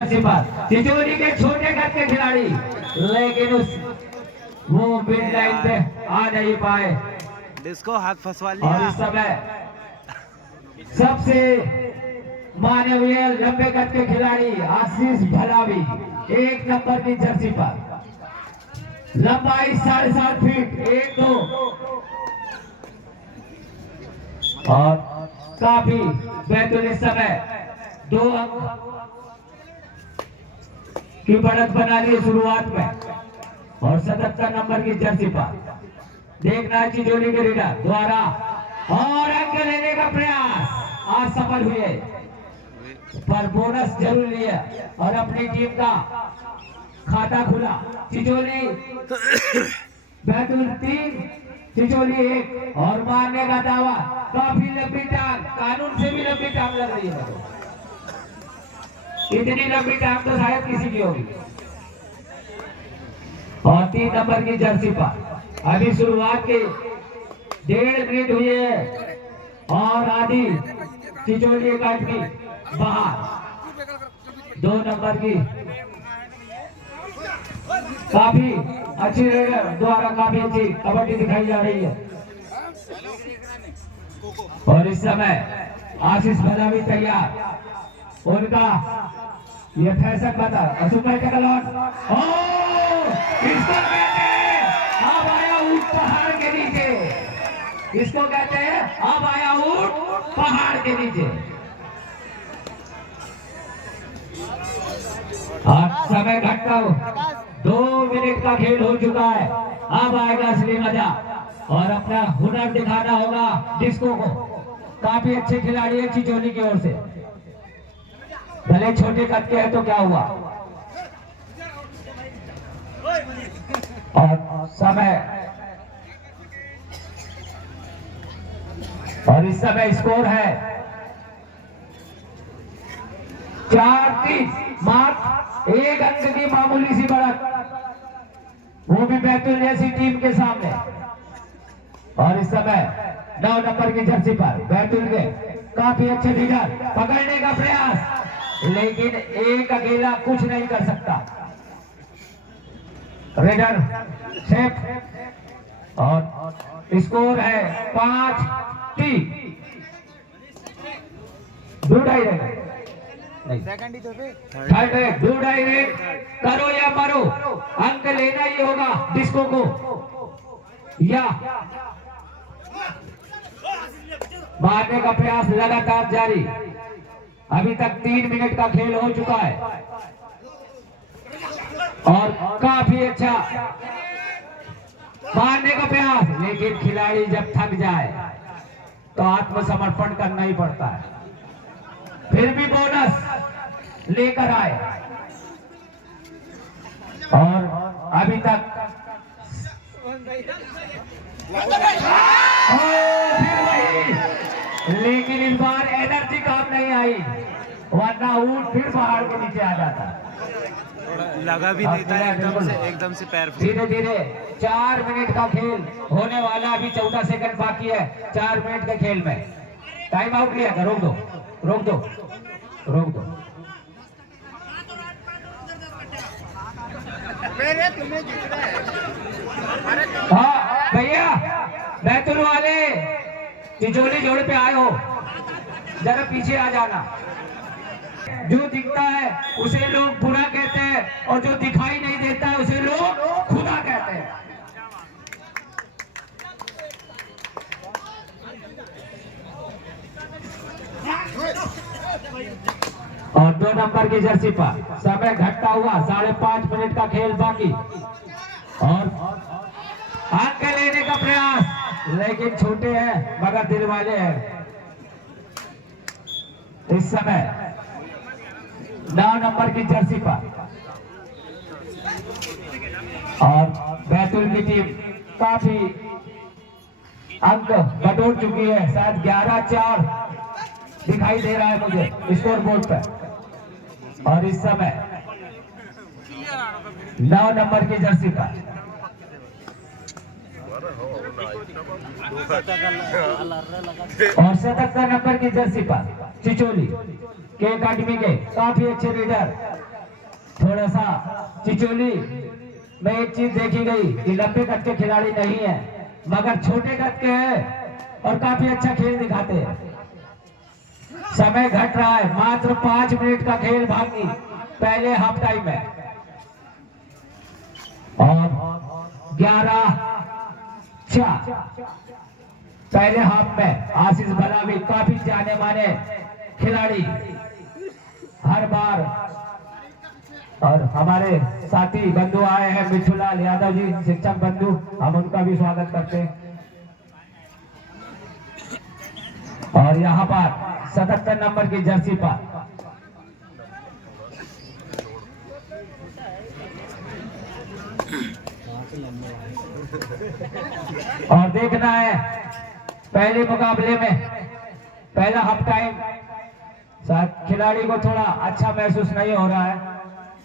तिजोरी के छोटे कद के खिलाड़ी, लेकिन उस वो मिड लाइन पे आ नहीं पाए। डिस्को हाथ फंसवा लिया। और इस समय सबसे मानवीय लंबे कद के खिलाड़ी आशीष भलावी 1 नंबर की जर्सी पर, लंबाई 7.5 फीट 1-2 और काफी बेहतरीन समय 2 अंक की बढ़त बना ली शुरुआत में। और 77 नंबर की जर्सी पर देखना चिचोली के रीडर द्वारा और अंक लेने का प्रयास आज सफल हुए, पर बोनस जरूर लिया और अपनी टीम का खाता खुला। चिचोली बैतूल 3 चिचोली 1 और मारने का दावा। काफी लंबी टांग, कानून से भी लंबी टांग लग रही है। इतनी लंबी टांग तो शायद किसी की होगी। और 3 नंबर की जर्सी पर अभी शुरुआत के 1.5 मिनट हुए है और आधी चिचोली अकादमी बाहर। 2 नंबर की काफी अच्छी द्वारा काफी अच्छी कबड्डी दिखाई जा रही है। और इस समय आशीष भला भी तैयार, उनका ये फैशन बता सुपर टैकल इसको कहते हैं अब आया ऊंट पहाड़ के नीचे, इसको कहते हैं अब आया ऊंट पहाड़ के नीचे। आज समय घटता 2 मिनट का खेल हो चुका है। अब आएगा असली मजा और अपना हुनर दिखाना होगा डिस्को को। काफी अच्छे खिलाड़ी है चिचोली की ओर से, भले छोटे कद के हैं तो क्या हुआ। और समय और इस समय स्कोर है 4-3, मात्र 1 अंक की मामूली सी बढ़त, वो भी बैतूल जैसी टीम के सामने। और इस समय 9 नंबर की जर्सी पर बैतूल के काफी अच्छे लीडर पकड़ने का प्रयास, लेकिन एक अकेला कुछ नहीं कर सकता। रेडर सेफ और स्कोर है 5-3। दो डायरेक्ट करो या मरो, अंक लेना ही होगा डिस्को को, या मारने का प्रयास लगातार जारी। अभी तक 3 मिनट का खेल हो चुका है और काफी अच्छा मारने का प्रयास, लेकिन खिलाड़ी जब थक जाए तो आत्मसमर्पण करना ही पड़ता है। फिर भी बोनस लेकर आए और अभी तक फिर वही, लेकिन इस बार एनर्जी काम नहीं आई, वरना ऊंट फिर पहाड़ के नीचे आ जाता। लगा भी नहीं था, एकदम से पैर। धीरे धीरे 4 मिनट का खेल होने वाला, अभी 14 सेकंड बाकी है 4 मिनट के खेल में। टाइम आउट लिया था, रोक दो रोक दो रोक दो। हाँ भैया, बैतूल वाले चिचोली जोड़ पे आए हो, जरा पीछे आ जाना। जो दिखता है उसे लोग बुरा कहते हैं और जो दिखाई नहीं देता है उसे लोग खुदा कहते हैं। और 2 नंबर की जर्सी पर समय घटता हुआ 5.5 मिनट का खेल बाकी और अंक लेने का प्रयास, लेकिन छोटे हैं मगर दिल वाले हैं। इस समय 9 नंबर की जर्सी पर और बैतूल की टीम काफी अंक बटोर चुकी है, शायद 11-4 दिखाई दे रहा है मुझे स्कोर बोर्ड पर। और इस समय 9 नंबर की जर्सी पर और 77 नंबर की जर्सी पर चिचोली के अकादमी के काफी अच्छे लीडर थोड़ा सा चिचोली में एक चीज देखी गई कि लंबे कद के खिलाड़ी नहीं है, मगर छोटे कद के हैं और काफी अच्छा खेल दिखाते हैं। समय घट रहा है, मात्र 5 मिनट का खेल बाकी पहले हाफ टाइम में। और 11-4 पहले हाफ में आशीष भलावी काफी जाने माने खिलाड़ी हर बार। और हमारे साथी बंधु आए हैं मिठूलाल यादव जी, शिक्षक बंधु, हम उनका भी स्वागत करते हैं। और यहाँ पर 77 नंबर की जर्सी पर और देखना है पहले मुकाबले में पहला हाफ टाइम खिलाड़ी को थोड़ा अच्छा महसूस नहीं हो रहा है,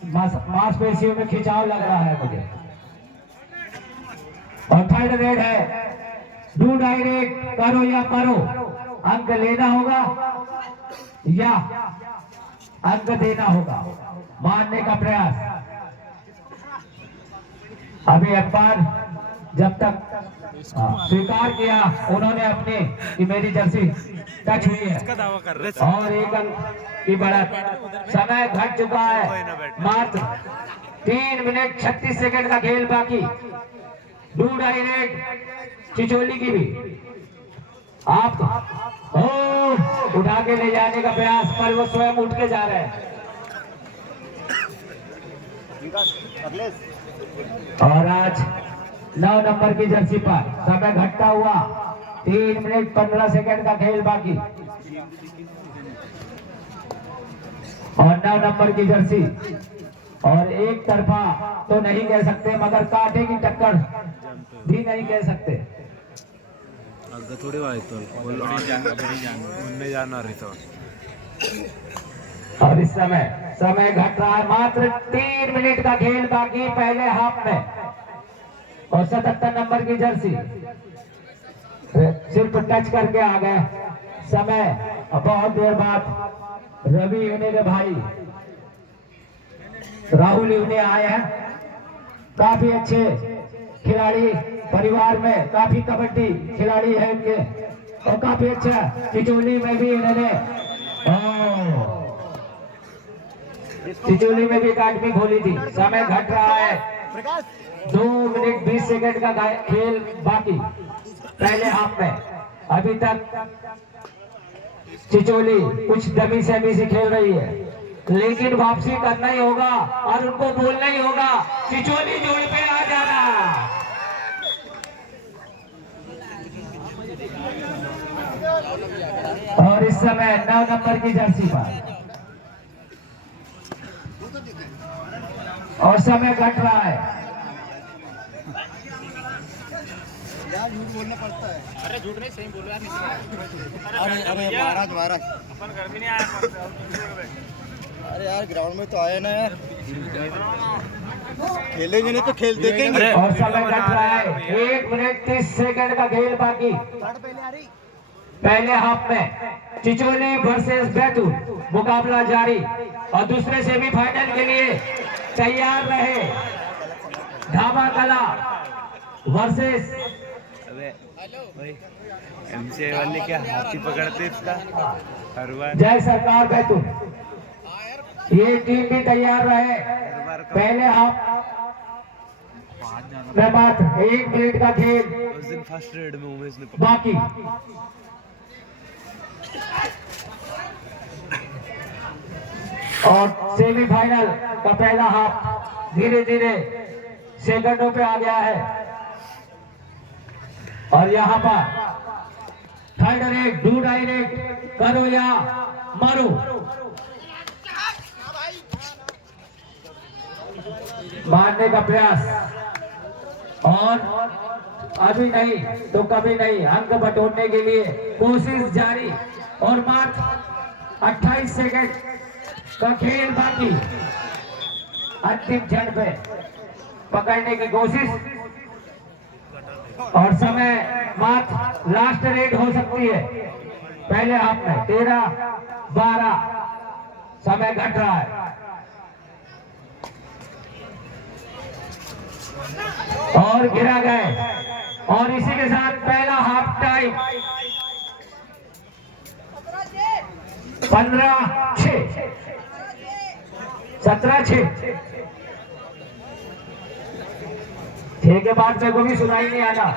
मांसपेशियों में खिंचाव लग रहा है मुझे। और थर्ड रेड है, डू डायरेक्ट करो या करो, अंक लेना होगा या अंक देना होगा, मारने का प्रयास। अभी अंपायर जब तक स्वीकार किया उन्होंने अपने कि मेरी जर्सी टच हुई है और एक अंक की बढ़त। समय घट चुका है, मात्र 3 मिनट 36 सेकंड का खेल बाकी। डू डायरेक्ट चिचोली की भी आप उठा के ले जाने का प्रयास, पर वो स्वयं उठ के जा रहे हैं। और आज 9 नंबर की जर्सी पर समय घटता हुआ 3 मिनट 15 सेकंड का खेल बाकी। और 9 नंबर की जर्सी और एक तरफा तो नहीं कह सकते, मगर कांटे की टक्कर भी नहीं कह सकते। थोड़ी जाना रही तो। और इस समय घट रहा है, मात्र 3 मिनट का खेल बाकी पहले हाफ में। और 77 नंबर की जर्सी सिर्फ टच करके आ गए। समय बहुत देर बाद रवि यूने के भाई राहुल यूने आए हैं, काफी अच्छे खिलाड़ी, परिवार में काफी कबड्डी खिलाड़ी है इनके, और काफी अच्छा चिचोली में भी इन्होंने चिचोली में भी अकादमी खोली थी। समय घट रहा है, 2 मिनट 20 सेकंड का खेल बाकी पहले हाफ में। अभी तक चिचोली कुछ डमी सेमी से खेल रही है, लेकिन वापसी करना ही होगा और उनको बोलना ही होगा चिचोली जोड़ पे आ जाना। और इस समय 9 नंबर की जर्सी पर और समय घट रहा है। यार झूठ बोलना पड़ता है। अरे झूठ नहीं, सही बोलो यार। अरे महाराज अपन घर भी नहीं आया। अरे यार ग्राउंड में तो आए ना यार, खेलेंगे नहीं तो खेल देखेंगे। और समय घट रहा है, 1 मिनट 30 सेकंड का खेल बाकी पहले हाफ में। चिचोली वर्सेस बैतूल मुकाबला जारी, और दूसरे सेमीफाइनल के लिए तैयार रहे ढाबा कला वर्सेस एमसीआई वाले क्या हाथी पकड़ते इसका हर बार। जय सरकार बैतूल, ये टीम भी तैयार रहे। पहले हाफ में मात्र 1 मिनट का खेल उस दिन फर्स्ट रेड में उमेश ने बाकी। और सेमीफाइनल का पहला हाफ धीरे धीरे सेकंडों पे आ गया है। और यहाँ पर थर्ड रेड, डू डायरेक्ट करो या मारो, मारने का प्रयास। और अभी नहीं तो कभी नहीं, अंक बटोरने के लिए कोशिश जारी। और मात्र 28 सेकंड का खेल बाकी, अंतिम क्षण पे पकड़ने की कोशिश। और समय मात्र लास्ट रेड हो सकती है पहले हाफ में। 13-12 समय घट रहा है। और गिरा गए और इसी के साथ पहला हाफ टाइम 15-6 17-6 6 के बाद मेरे को भी सुनाई नहीं आना।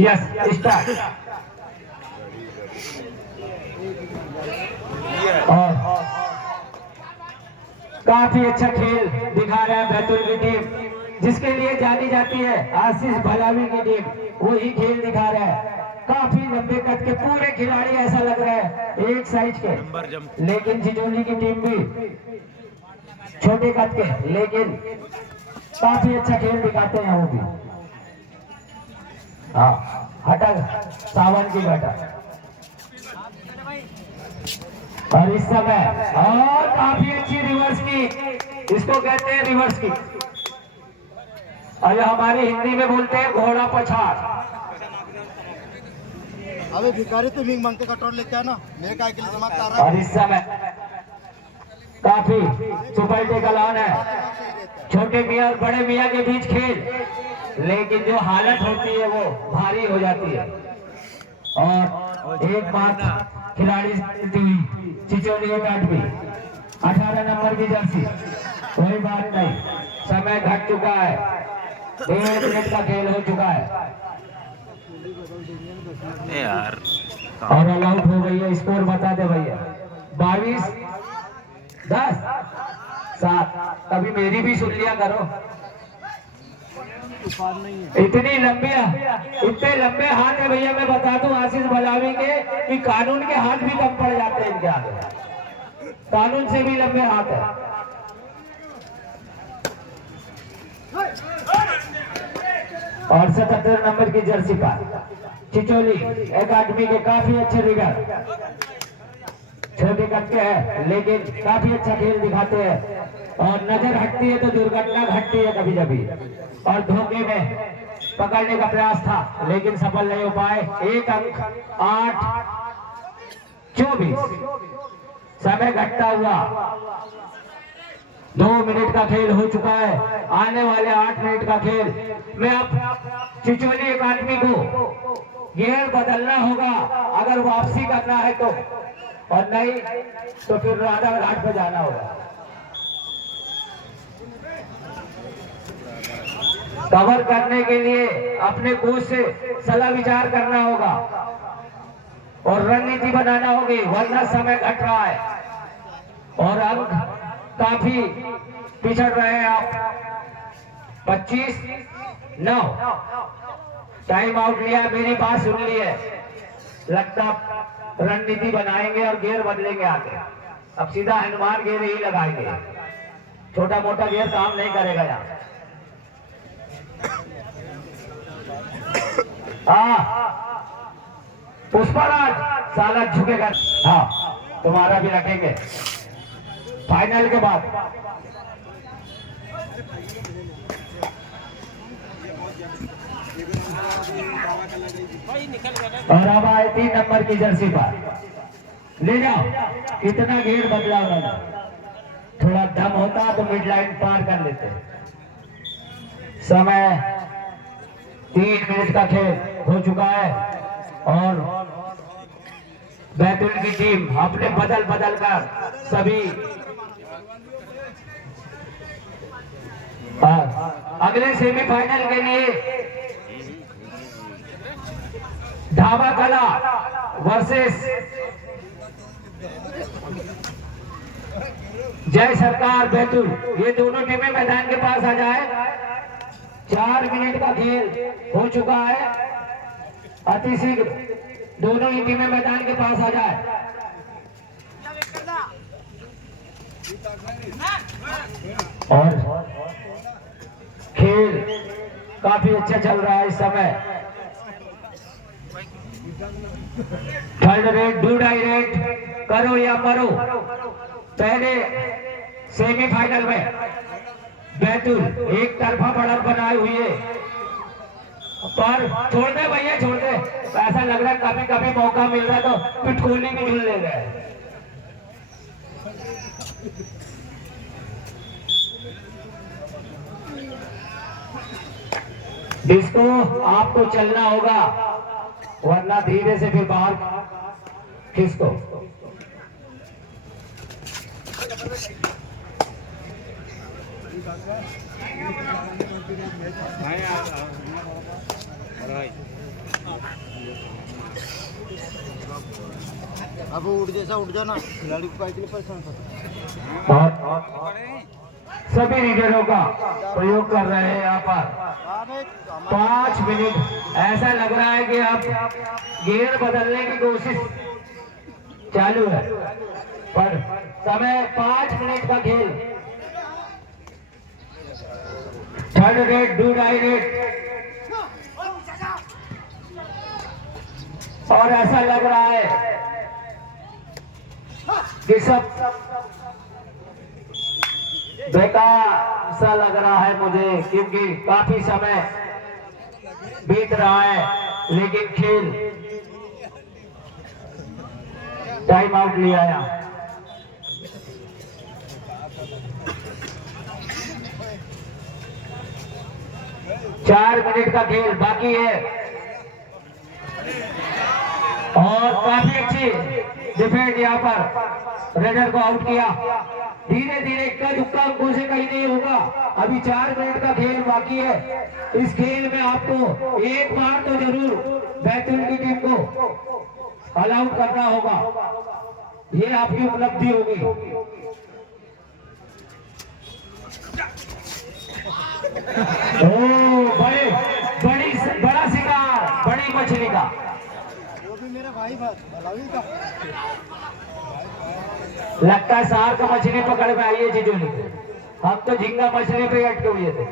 Yes start. और काफी अच्छा खेल दिखा रहा है बैतूल की टीम, जिसके लिए जानी जाती है आशीष भलावी की टीम, वही खेल दिखा रहा है। काफी लंबे कद के पूरे खिलाड़ी ऐसा लग रहा है एक साइज के, लेकिन चिचोली की टीम भी छोटे कद के, लेकिन काफी अच्छा खेल दिखाते हैं वो भी। हाँ हटा सावन की घटा। और इस समय और काफी अच्छी रिवर्स की, इसको कहते हैं रिवर्स की, और हमारे हिंदी में बोलते हैं घोड़ा पछाड़। अबे भिखारी तो मिंग मांगते कटोर लेके आना, मेरे काय के लिए जमा कर रहा और इस समय काफी सुपर टेकल ऑन है, छोटे मियां और बड़े मियां के बीच खेल, लेकिन जो हालत होती है वो भारी हो जाती है। और एक बात खिलाड़ी चिचोली अकेडमी 18 नंबर की जर्सी, कोई बात नहीं, समय घट चुका है, 1 मिनट का खेल हो चुका है यार। और ऑल आउट हो गई है। स्कोर बता दे भैया, 22-10-7। कभी मेरी भी सुन लिया करो। इतने लंबे हाथ है भैया, मैं बता दूं आशीष भलावी के कि कानून के हाथ भी कम पड़ जाते हैं इनके आगे, कानून से भी लंबे हाथ है। और 77 नंबर की जर्सी पर चिचोली एकेडमी के काफी अच्छे लीडर, छोटे कद के हैं लेकिन काफी अच्छा खेल दिखाते हैं, और नजर हटती है तो दुर्घटना घटती है कभी कभी, और धोखे में पकड़ने का प्रयास था लेकिन सफल नहीं हो पाए। 1 अंक 8-24 समय घटता हुआ 2 मिनट का खेल हो चुका है। आने वाले 8 मिनट का खेल में अब चिचोली एकेडमी को गियर बदलना होगा अगर वापसी करना है तो, और नहीं तो फिर राधा घाट पर जाना होगा। कवर करने के लिए अपने कोच से सलाह विचार करना होगा और रणनीति बनाना होगी, वरना समय घट रहा है और अंक काफी पिछड़ रहे हैं आप। 25-9 टाइम आउट लिया, मेरी बात सुन ली है, लगता रणनीति बनाएंगे और गियर बदलेंगे आगे। अब सीधा हनुमान गियर ही लगाएंगे, छोटा मोटा गियर काम नहीं करेगा यहाँ। पुष्पराज साला झुकेगा। हाँ तुम्हारा भी रखेंगे फाइनल के बाद। और अब आए 3 नंबर की जर्सी पर, ले जाओ। कितना घेर बदला उन्होंने, थोड़ा दम होता तो मिड लाइन पार कर लेते। समय 3 मिनट का खेल हो चुका है और बैतूल की टीम अपने बदल कर सभी अगले सेमीफाइनल के लिए ढाबा कला वर्सेस जय सरकार बैतूल, ये दोनों टीमें मैदान के पास आ जाए। 4 मिनट का खेल हो चुका है, अति शीघ्र दोनों ही टीमें मैदान के पास आ जाए। और खेल काफी अच्छा चल रहा है इस समय। थर्ड रेट, डू डायरेक्ट, करो या मरो। पहले सेमीफाइनल में बैतूल एक तरफा बढ़त बनाई हुई है, पर छोड़ दे भैया छोड़ दे, ऐसा लग रहा है कभी कभी मौका मिल रहा है तो पिटकोली भी झूल ले गए। जिसको आपको चलना होगा, वरना धीरे से फिर बाहर खिसको। अब उठ जैसा उठ जाना, खिलाड़ी को के लिए परेशान करता। और सभी रीडरों का प्रयोग कर रहे हैं यहाँ पर 5 मिनट। ऐसा लग रहा है कि अब गियर बदलने की कोशिश चालू है, पर समय 5 मिनट का खेल। थर्ड रेट, डू डाई रेट, और ऐसा लग रहा है कि सब बेकार सा लग रहा है मुझे, क्योंकि काफी समय बीत रहा है, लेकिन खेल टाइम आउट लिया है। 4 मिनट का खेल बाकी है और काफी अच्छी डिफेंस यहाँ पर रेडर को आउट किया। धीरे धीरे इक्का दुक्का अंकों से कहीं नहीं होगा। अभी 4 मिनट का खेल बाकी है। इस खेल में आपको एक बार तो जरूर बैतूल की टीम को ऑल आउट करना होगा, ये आपकी उपलब्धि होगी। ओ बड़ा शिकार, बड़ी मछली का। वो भी मेरा भाई भलावी का। लगता है सार का मछली पकड़ में आई है जिजोली। हम तो झींगा मछली पे अटके हुए थे,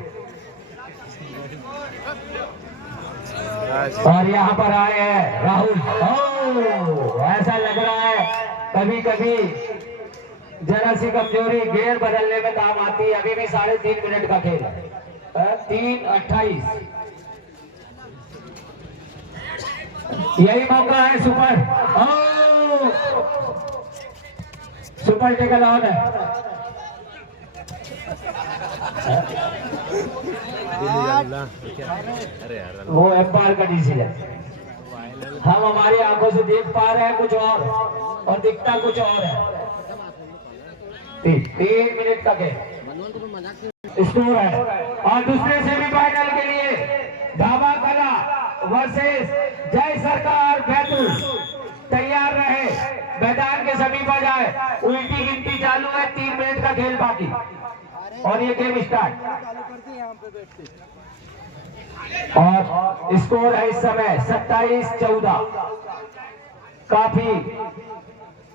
और यहाँ पर आए हैं राहुल। ऐसा लग रहा है कभी कभी जरा सी कमजोरी गियर बदलने में काम आती है। अभी भी 3.5 मिनट का खेल है। 3:28। यही मौका है। सुपर टेकल ऑन है। वो एम्पायर का डिसीजन। हम हमारी आंखों से देख पा रहे हैं कुछ और दिखता कुछ और है। 3 मिनट का खेल स्कोर है। और दूसरे सेमीफाइनल के लिए ढाबा कला वर्सेस जय सरकार बैतूल तैयार रहे, मैदान के समीप आ जाए। उल्टी गिनती चालू है, 3 मिनट का खेल बाकी और ये गेम स्टार्ट। और स्कोर है इस समय 27-14। काफी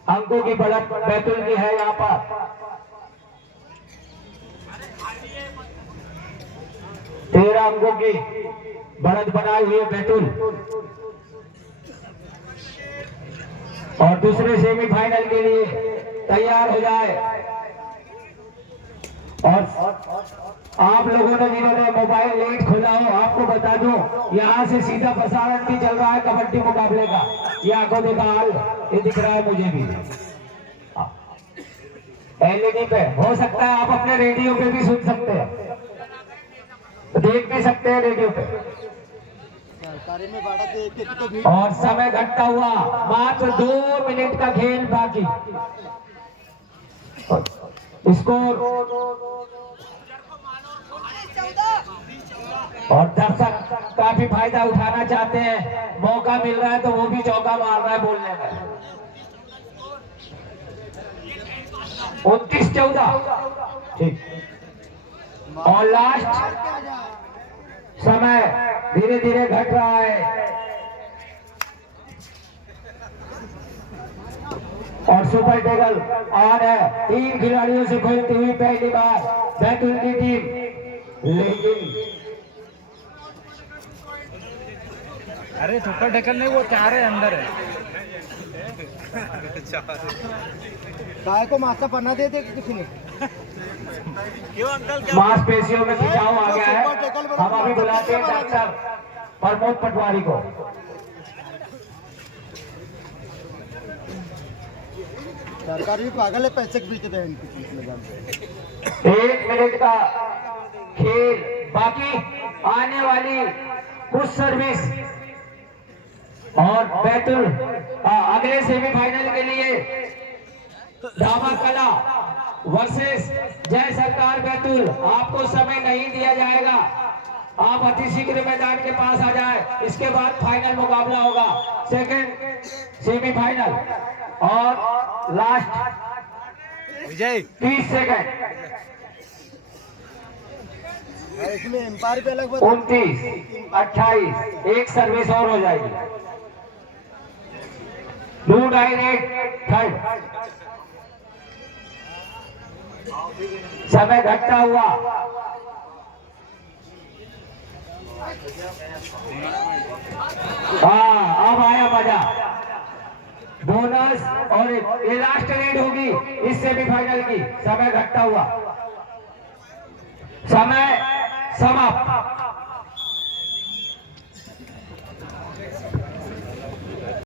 अंकों की बढ़त बैतूल की है। यहाँ पर 13 अंकों की बढ़त बनाई हुई है बैतूल। और दूसरे सेमीफाइनल के लिए तैयार हो जाए। और आप लोगों ने जिन्होंने मोबाइल लेट खोला हो, आपको बता दूं, यहाँ से सीधा प्रसारण भी चल रहा है कबड्डी मुकाबले का। ये आंखों देखा हाल ये दिख रहा है मुझे भी। एलईडी पे हो सकता है, आप अपने रेडियो पे भी सुन सकते हैं, देख भी सकते हैं रेडियो पे। और समय घटता हुआ मात्र 2 मिनट का खेल बाकी। स्कोर और दर्शक काफी फायदा उठाना चाहते हैं। मौका मिल रहा है तो वो भी चौका मार रहा है बोलने में। 29-14 ठीक। और लास्ट समय धीरे धीरे घट रहा है। और सुपर टेगल ऑन है। 3 खिलाड़ियों से खेलती हुई पहली बार बैतूल की टीम, लेकिन अरे सुपर टेकल नहीं, वो 4 है अंदर है। गाय को मास्टर पन्ना दे दे किसी ने। मांसपेशियों में खिंचाव आ गया है। हम अभी बुलाते हैं डॉक्टर प्रमोद पटवारी को। सरकार भी पागल है, पैसे के बीच में इनकी लगाम। 1 मिनट का खेल बाकी। आने वाली कुछ सर्विस और बैतूल अगले सेमीफाइनल के लिए धामा कला वर्सेस जय सरकार बैतूल। आपको समय नहीं दिया जाएगा, आप अति शीघ्र मैदान के पास आ जाए। इसके बाद फाइनल मुकाबला होगा, सेकंड सेमीफाइनल और लास्ट विजय 30 सेकंड। और इसमें एम्पायर पे अलग 29, 28, एक सर्विस और हो जाएगी। Blue direct third. समय घटता हुआ अब आया मजा। बोनस और ये लास्ट रेड होगी इस सेमीफाइनल की। समय घटता हुआ, समय